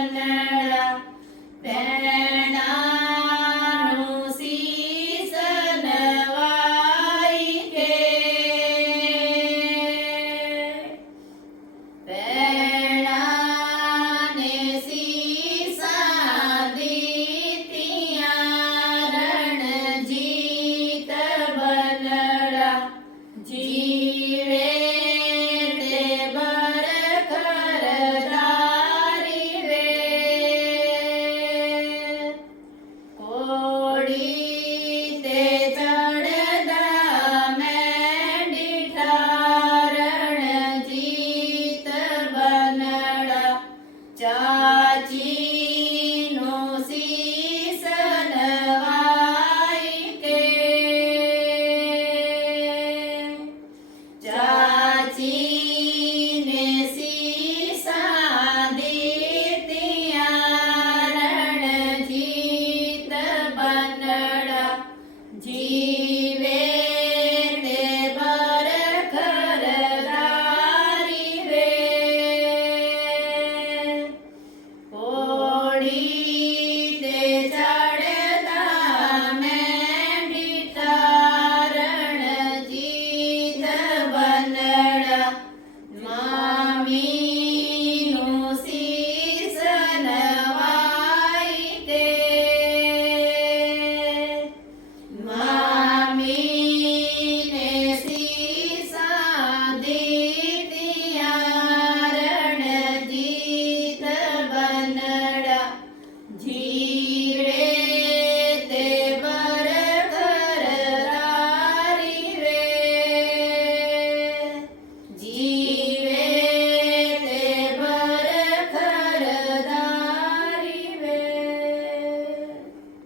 ಕನ್ನಡ ಬೇಡ Ready?